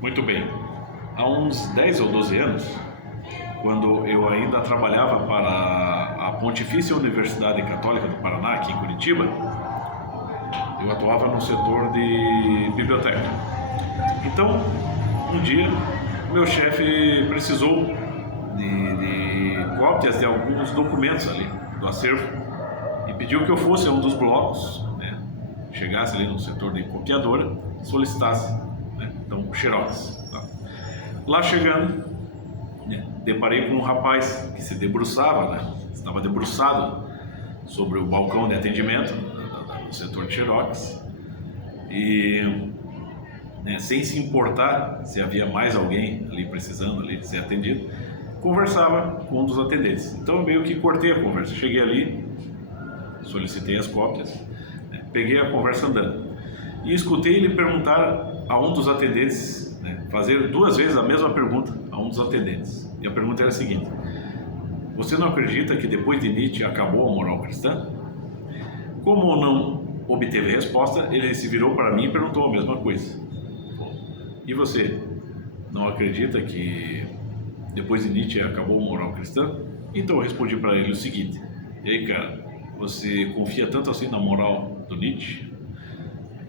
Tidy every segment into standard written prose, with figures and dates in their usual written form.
Muito bem. Há uns 10 ou 12 anos, quando eu ainda trabalhava para a Pontifícia Universidade Católica do Paraná, aqui em Curitiba, eu atuava no setor de biblioteca. Então, um dia, meu chefe precisou de cópias de alguns documentos ali do acervo e pediu que eu fosse a um dos blocos, né, chegasse ali no setor de copiadora, solicitasse, né, então, xerox. Tá? Lá chegando, né, deparei com um rapaz que se debruçava, né, estava debruçado sobre o balcão de atendimento do setor de xerox e, né, sem se importar se havia mais alguém ali precisando ali de ser atendido, conversava com um dos atendentes. Então eu meio que cortei a conversa, cheguei ali, solicitei as cópias, né, peguei a conversa andando e escutei ele perguntar a um dos atendentes, né, fazer 2 vezes a mesma pergunta a um dos atendentes. E a pergunta era a seguinte: você não acredita que depois de Nietzsche acabou a moral cristã? Como não obteve resposta, ele se virou para mim e perguntou a mesma coisa. E você não acredita que depois de Nietzsche acabou a moral cristã? Então eu respondi para ele o seguinte: e aí, cara, você confia tanto assim na moral do Nietzsche?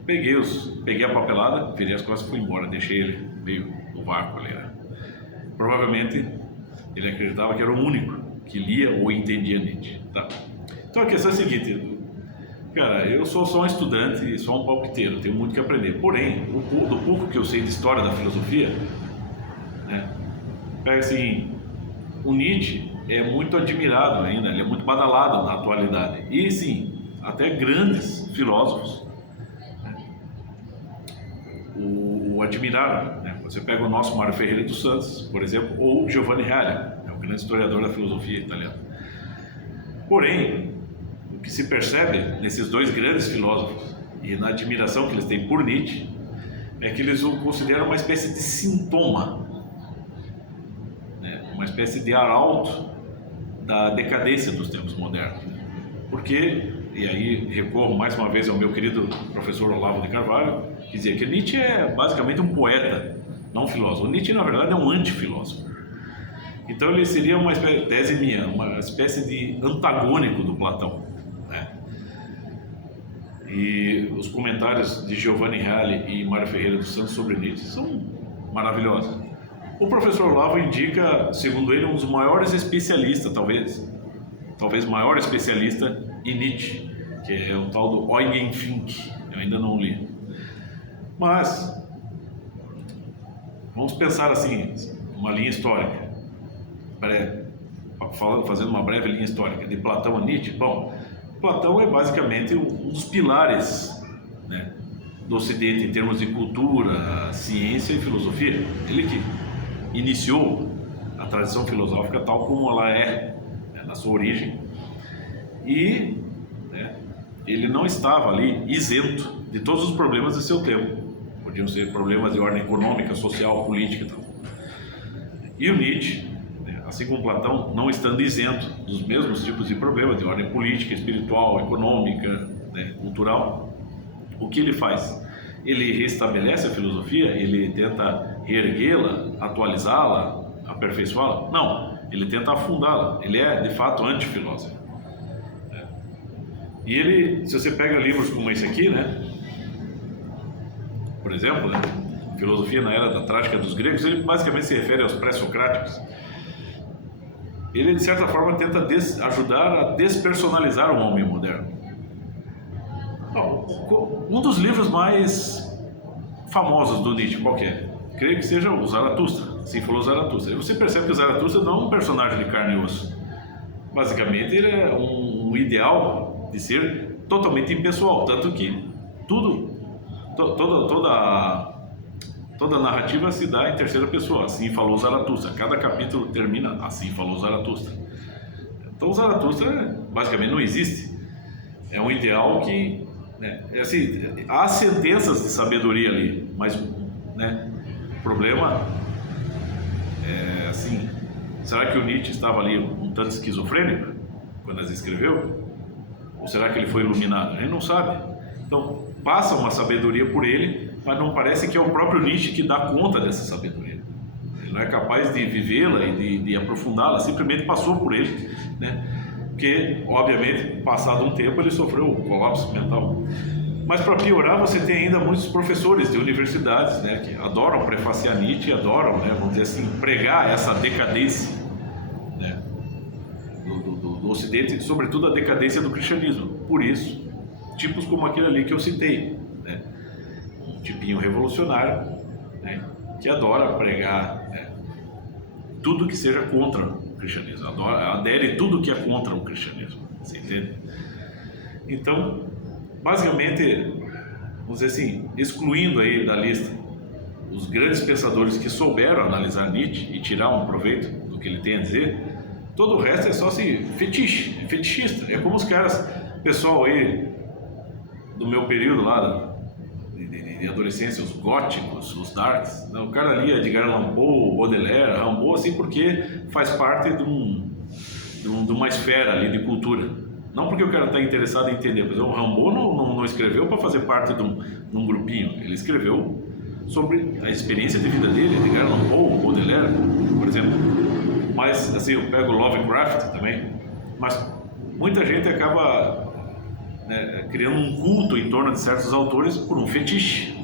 Peguei a papelada, virei as costas e fui embora, deixei ele meio no vácuo ali, né? Provavelmente ele acreditava que era o único que lia ou entendia Nietzsche, tá? Então a questão é a seguinte: cara, eu sou só um estudante e só um palpiteiro, tenho muito que aprender. Porém, do pouco que eu sei de história da filosofia, né, pega assim, o Nietzsche é muito admirado ainda, ele é muito badalado na atualidade. E sim, até grandes filósofos, né, o admiraram, né? Você pega o nosso Mário Ferreira dos Santos, por exemplo, ou Giovanni Reale, é um grande historiador da filosofia italiana. Porém, o que se percebe nesses 2 grandes filósofos e na admiração que eles têm por Nietzsche é que eles o consideram uma espécie de sintoma, né, uma espécie de arauto da decadência dos tempos modernos. Porque, e aí recorro mais uma vez ao meu querido professor Olavo de Carvalho, que dizia que Nietzsche é basicamente um poeta, não um filósofo. Nietzsche, na verdade, é um antifilósofo. Então ele seria uma espécie, tese minha, uma espécie de antagônico do Platão, né? E os comentários de Giovanni Reale e Mário Ferreira dos Santos sobre Nietzsche são maravilhosos. O professor Olavo indica, segundo ele, um dos maiores especialistas, talvez maior especialista em Nietzsche, que é o tal do Eugen Fink. Eu ainda não li. Mas vamos pensar assim, uma linha histórica, fazendo uma breve linha histórica de Platão a Nietzsche. Bom, Platão é basicamente um dos pilares, né, do Ocidente em termos de cultura, ciência e filosofia. Ele que iniciou a tradição filosófica tal como ela é, né, na sua origem. E, né, ele não estava ali isento de todos os problemas de seu tempo. Podiam ser problemas de ordem econômica, social, política e tal. E o Nietzsche, né, assim como Platão, não estando isento dos mesmos tipos de problemas de ordem política, espiritual, econômica, né, cultural, o que ele faz? Ele restabelece a filosofia, ele tenta reerguê-la, atualizá-la, aperfeiçoá-la? Não, ele tenta afundá-la. Ele é, de fato, antifilósofo. E ele, se você pega livros como esse aqui, né, por exemplo, né, Filosofia na Era da Trágica dos Gregos, ele basicamente se refere aos pré-socráticos. Ele, de certa forma, tenta ajudar a despersonalizar o homem moderno. Um dos livros mais famosos do Nietzsche, qual que é? Creio que seja o Zaratustra. Assim falou Zaratustra. E você percebe que o Zaratustra não é um personagem de carne e osso. Basicamente, ele é um ideal de ser totalmente impessoal, tanto que toda a narrativa se dá em terceira pessoa. Assim falou Zaratustra. Cada capítulo termina assim falou Zaratustra. Então o Zaratustra basicamente não existe. É um ideal que, né, é assim, há sentenças de sabedoria ali, mas, né, o problema é assim, será que o Nietzsche estava ali um tanto esquizofrênico quando as escreveu? Ou será que ele foi iluminado? A gente não sabe. Então passa uma sabedoria por ele, mas não parece que é o próprio Nietzsche que dá conta dessa sabedoria. Ele não é capaz de vivê-la e de aprofundá-la, simplesmente passou por ele, né? Porque, obviamente, passado um tempo, ele sofreu um colapso mental. Mas, para piorar, você tem ainda muitos professores de universidades, né, que adoram prefaciar Nietzsche, adoram, né, vamos dizer assim, pregar essa decadência, né, do Ocidente, sobretudo a decadência do cristianismo. Por isso, tipos como aquele ali que eu citei, né, um tipinho revolucionário, né, que adora pregar, né, tudo que seja contra o cristianismo, adere tudo que é contra o cristianismo, você entende? Então, basicamente, vamos dizer assim, excluindo aí da lista os grandes pensadores que souberam analisar Nietzsche e tirar um proveito do que ele tem a dizer, todo o resto é só assim, fetichista. É como os caras, pessoal aí do meu período lá de adolescência, os góticos, os darks, né? O cara ali, Edgar Allan Poe, Baudelaire, Rimbaud, assim, porque faz parte de uma esfera ali de cultura. Não porque o cara está interessado em entender, mas o Rimbaud não escreveu para fazer parte de um grupinho, ele escreveu sobre a experiência de vida dele, Edgar Allan Poe, Baudelaire, por exemplo. Mas, assim, eu pego Lovecraft também, mas muita gente acaba, né, criando um culto em torno de certos autores por um fetiche,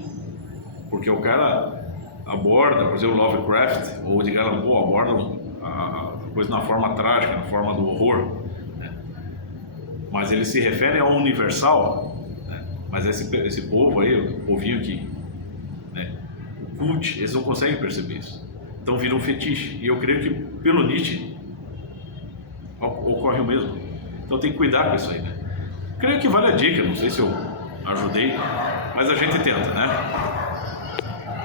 porque o cara aborda, por exemplo, Lovecraft ou Edgar Allan Poe abordam a coisa na forma trágica, na forma do horror, né? Mas eles se referem ao universal, né? Mas esse povo aí, o povinho que, né, o cult, eles não conseguem perceber isso, então vira um fetiche. E eu creio que pelo Nietzsche ocorre o mesmo, então tem que cuidar com isso aí, né? Creio que vale a dica, não sei se eu ajudei, mas a gente tenta, né?